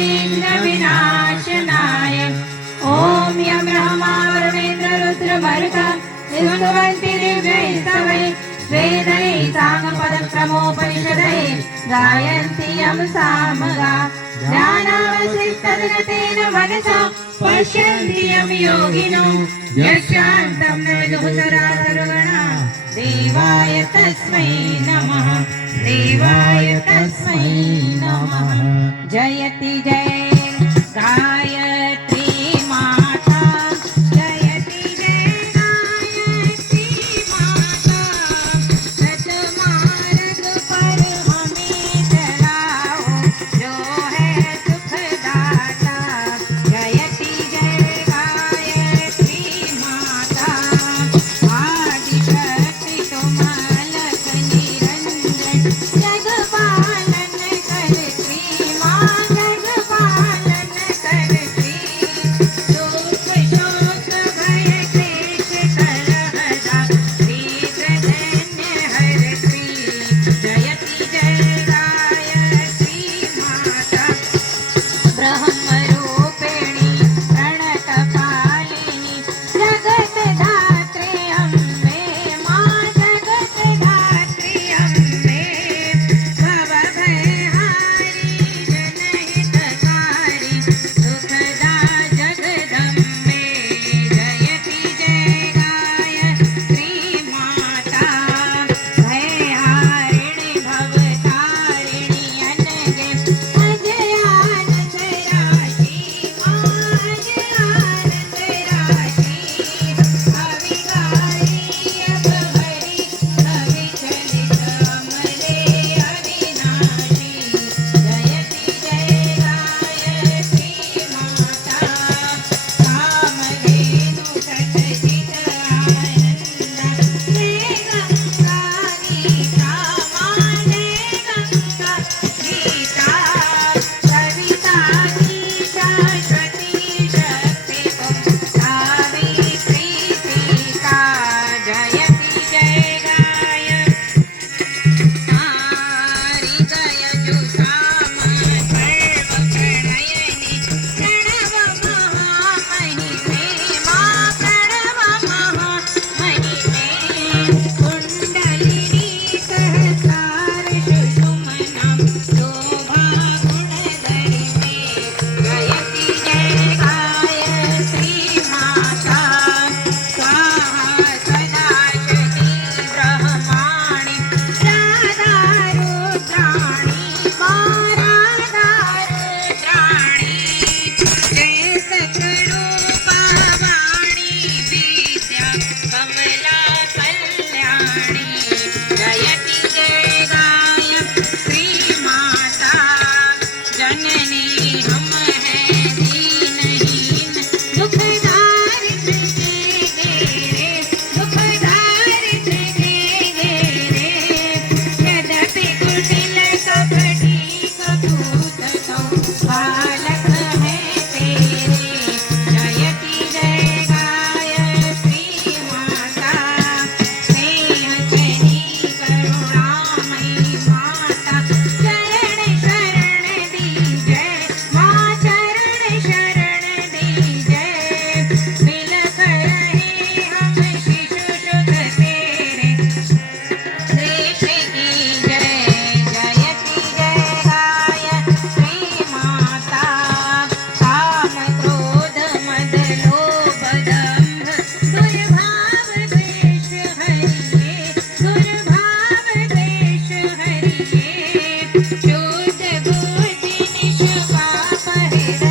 विघ्नविनाशनाय ॐ यं ब्रह्मा वरुणेन्द्र रुद्रमरुतः निरुन्तवन्ति दिव्यैः स्तवैः वेदैः साङ्गपदक्रमोपनिषदैः गायन्ति यं सामगा ध्यानावसितततेन मनसा पश्यन्ति यं योगिनो यशान्तं न विदुः सरासरगणा देवाय तस्मै नमः देवाय तस्मै नमः। जयति जय गायत्री माता जयति जय गायत्री माता सतमार्ग पर हमें चलाओ जो है सुखदाता। जयति जय गायत्री माता आदिशक्ति तुम अलख निरंजन जगपालन करती माँ जगपालन करती दुख शोक भय क्लेश कलह शीघ्र धन्य हरती। जयति जय गायत्री माता ब्रह्मरूपिणी प्रणतपालिनी जगत धात्री अम्बे माँ जगत धात्री अम्बे भवभयहारी जनहितकारी सुखदा जगदम्बे। जयति जय गायत्री माता भयहारिणी भवतारिणी अनगे अजयान सराशी माँ अजयान सराशी अविकारी अभवरी अविचलित अमरे अविनाशी। जयति जय गायत्री माता कामधेनु सतजित आनंद जय गंगा गीता माँ जय गंगा गीता सविता की शाश्वती शक्ति तुम सावित्री सीता। जयति जय गायत्री गयजुषाम सर्व प्रणयनि प्रणव महामहिमे माँ प्रणव महामहिमे कुण्डलिनी सहस्रार सुषुमनां शोभा गुणधरिणे। जयति जय गायत्री माता स्वाहा सदा शक्ति ब्रह्माणि राधा रुद्राणि माँ राधा रुद्राणि जय सकरूपवाणी विद्या कमला कल्याणी। जयति जय गायत्री माता जननी हम हैं दीनहीन दुख दारिद्र के घेरे दुख दारिद्र के घेरे यद्यपि कुटिल कपटी कपूत तो बालक है तेरे। जयति जय गायत्री माता स्नेहजनी करुणामयी माता चरण शरण दीजय माँ चरण शरण दीजय बिलख रहे हम शिशु सुत तेरे देश की जय। जयति जय गायत्री माता काम क्रोध मद लोभ दंभ दुर्भाव द्वेष हरिये दुर्भाव द्वेष हरिये शुद्ध बुद्धि निष्पाप हृदय